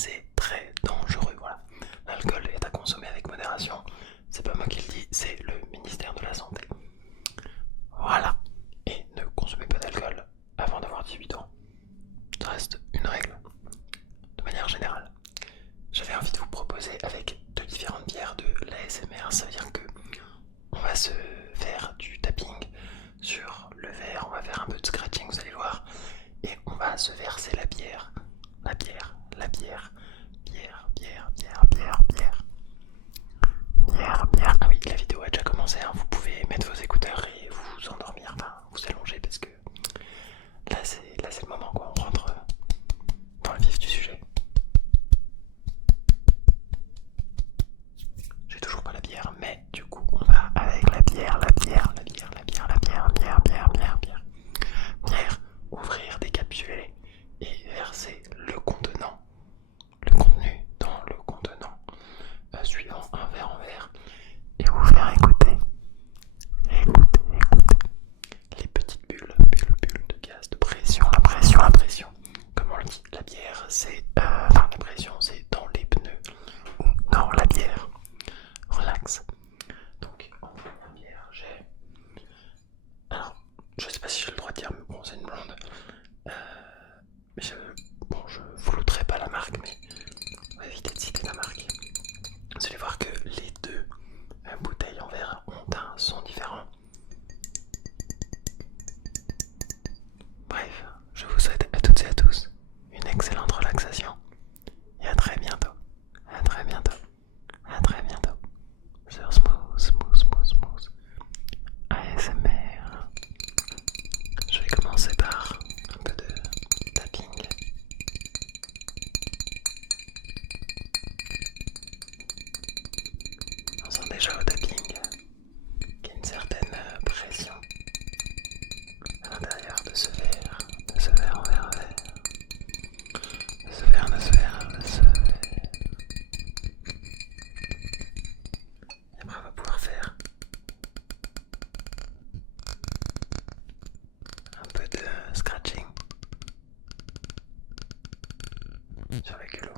c'est très dangereux. Voilà. L'alcool est à consommer avec modération. C'est pas moi qui le dis, c'est le ministère de la Santé. Voilà. Et ne consommez pas d'alcool avant d'avoir 18 ans. Ça reste une règle, de manière générale. J'avais envie de vous proposer avec deux différentes bières de l'ASMR. Ça veut dire que on va se faire du tapping sur le verre, on va faire un peu de scratching, vous allez voir, et on va se verser la bière, la bière, la bière, bière, bière, bière, bière, bière, bière, bière. Ah oui, la vidéo a déjà commencé, hein. Vous pouvez mettre vos écouteurs et vous endormir, enfin vous allonger parce que là c'est le moment quoi, on rentre dans le vif du sujet. J'ai toujours pas la bière, mais du coup on va avec la bière, la bière, la bière, la bière, la bière, bière, bière, bière, bière. Bière, ouvrir, décapsuler et verser le contenant, le contenu dans le contenant, suivant un verre en verre, et vous faire écouter, écouter, écouter les petites bulles, bulles, bulles de gaz, de pression, la pression, la pression. Comme on le dit, la bière c'est, enfin la pression c'est dans les pneus ou dans la bière. Relax. Donc en première bière j'ai, alors je sais pas si j'ai le droit de dire, mais bon c'est une blonde. Mais bon, je flouterai pas la marque, mais on va éviter de citer la marque. Vous allez voir que les deux bouteilles en verre ont un son différent. Bref, je vous souhaite à toutes et à tous une excellente relaxation et à très bientôt. À très bientôt. À très bientôt. Sur Smooth, Smooth, Smooth, Smooth ASMR. Je vais commencer par un peu de tapping. On sent déjà au tapping qu'il y a une certaine pression à l'intérieur de ce verre en verre à verre, de ce verre, de ce verre, de ce verre. Et après on va pouvoir faire un peu de scratching sur le culot.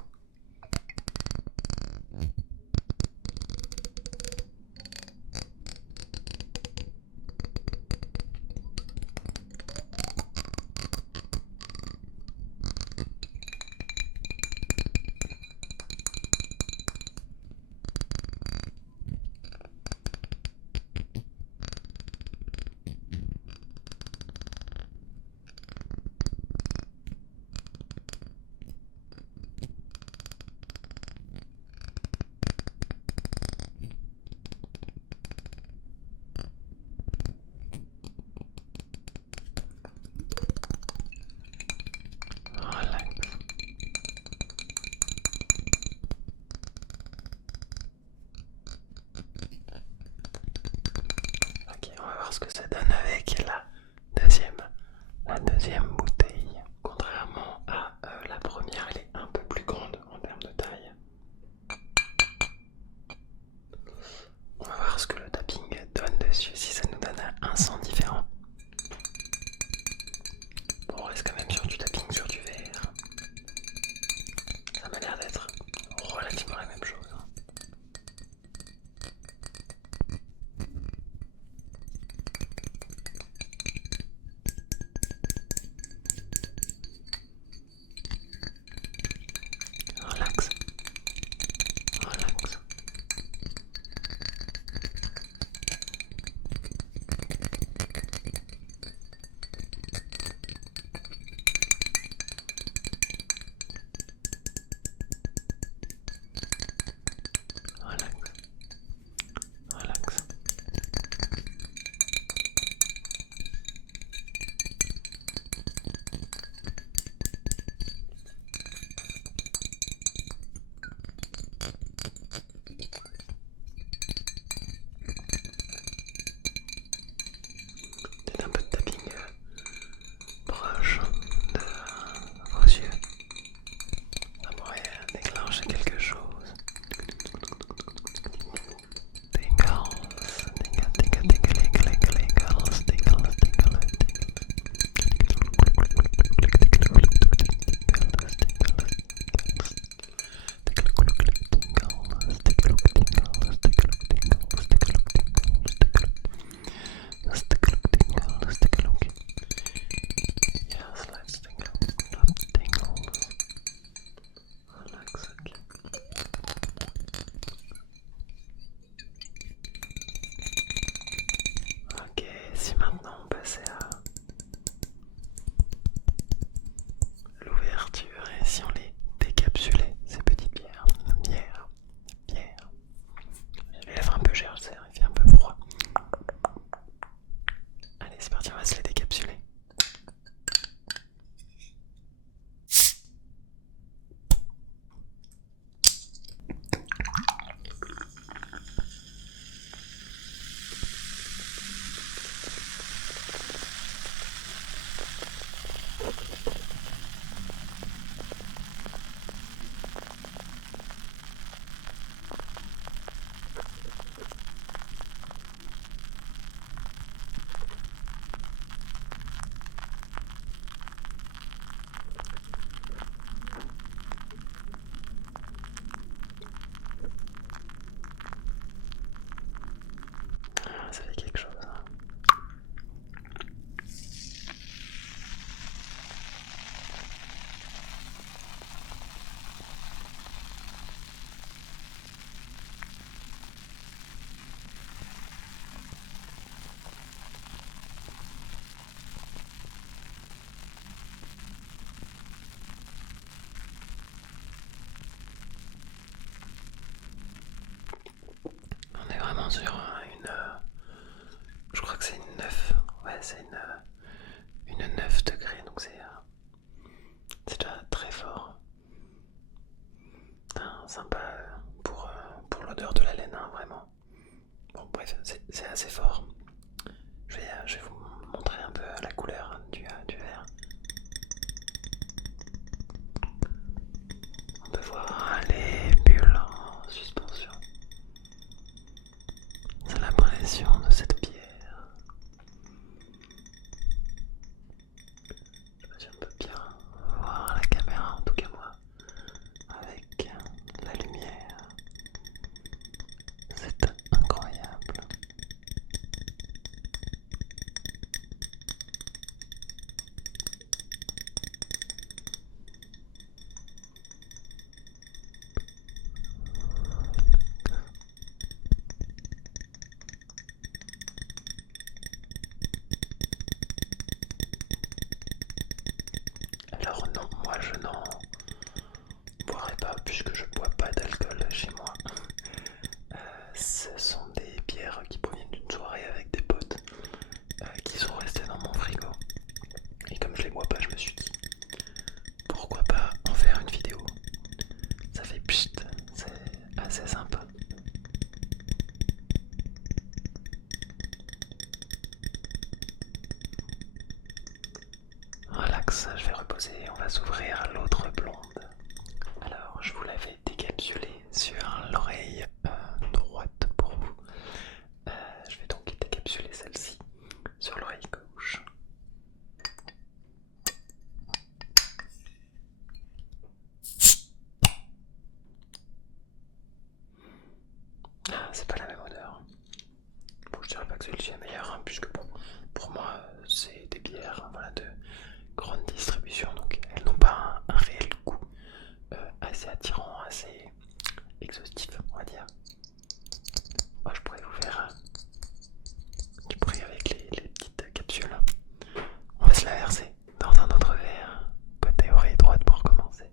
Relax. Ok, on va voir ce que ça donne avec la deuxième bouteille. Contrairement à la première, elle est un peu plus grande en termes de taille. On va voir ce que le tapping donne dessus, si ça nous donne un son différent. Bon, on reste quand même sur du tapping sur du verre. Ça m'a l'air d'être relativement la même chose. vraiment sur je crois que c'est une 9. Ouais, c'est une 9 degrés, donc c'est déjà très fort. Sympa pour l'odeur de la laine, hein, vraiment. Bon, bref, c'est assez fort. Je vais vous montrer un peu la couleur du verre. On peut voir les bulles en suspension. C'est l'impression de cette pierre. Je sais pas si on peut bien voir la caméra, en tout cas moi, avec la lumière. C'est incroyable. Alors non, moi je n'en boirai pas puisque je bois pas d'alcool chez moi. Ce sont des bières qui proviennent d'une soirée avec des potes qui sont restés dans mon frigo. Et comme je les bois pas, je me suis dit pourquoi pas en faire une vidéo. Ça fait pchit, c'est assez sympa. Relax, je vais reposer et on va s'ouvrir l'autre blonde. Alors, je vous l'avais décapsulé sur l'oreille droite pour vous. Je vais donc décapsuler celle-ci sur l'oreille gauche. Ah, c'est pas la même odeur. Bon, je dirais pas que celle-ci est meilleure, hein, puisque bon, pour moi, c'est des bières voilà, de grande distribution, donc elles n'ont pas un réel goût assez attirant, assez exhaustif, on va dire. Oh, je pourrais vous faire du bruit avec les petites capsules. On va se la verser dans un autre verre, côté oreille droite pour commencer.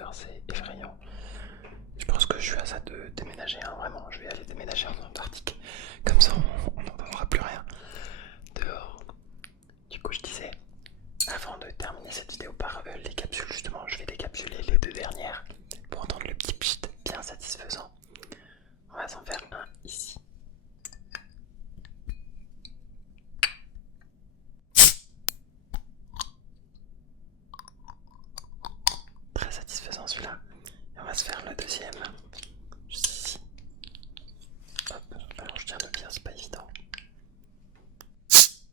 grandeur, c'est effrayant. Je pense que je suis à ça de déménager, hein, vraiment. Je vais aller déménager en Antarctique. Comme ça, on n'entendra plus rien dehors. Du coup, je disais, avant de terminer cette vidéo par les capsules, justement, je vais décapsuler les 2 dernières pour entendre le petit pchit bien satisfaisant. On va s'en faire un ici. Très satisfaisant celui-là. Et on va se faire le deuxième. Juste ici. Hop, alors je tiens le bien, c'est pas évident. Psst,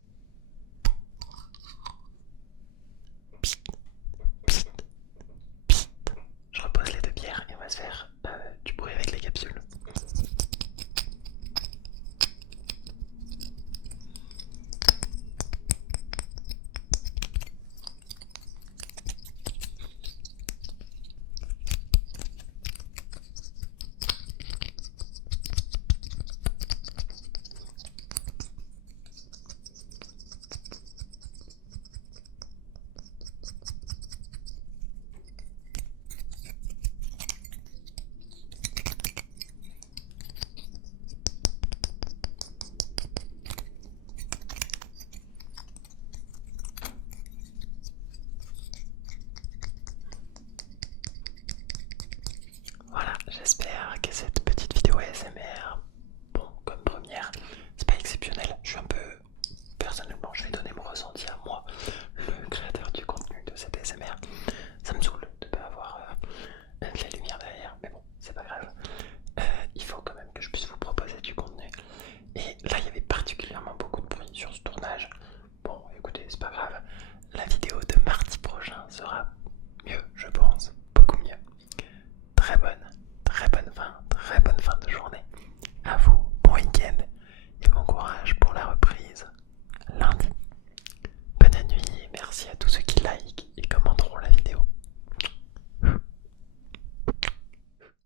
psst, psst. Je repose les 2 bières et on va se faire du bruit avec les capsules. Voilà, j'espère que cette petite vidéo ASMR